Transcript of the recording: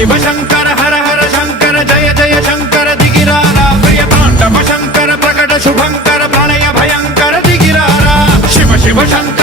शिव शंकर हर हर शंकर जय जय शंकर दिगिरारा प्रिय तांडव शंकर प्रकट शुभंकर प्रणय भयंकर दिगिरारा शिव शिव शंकर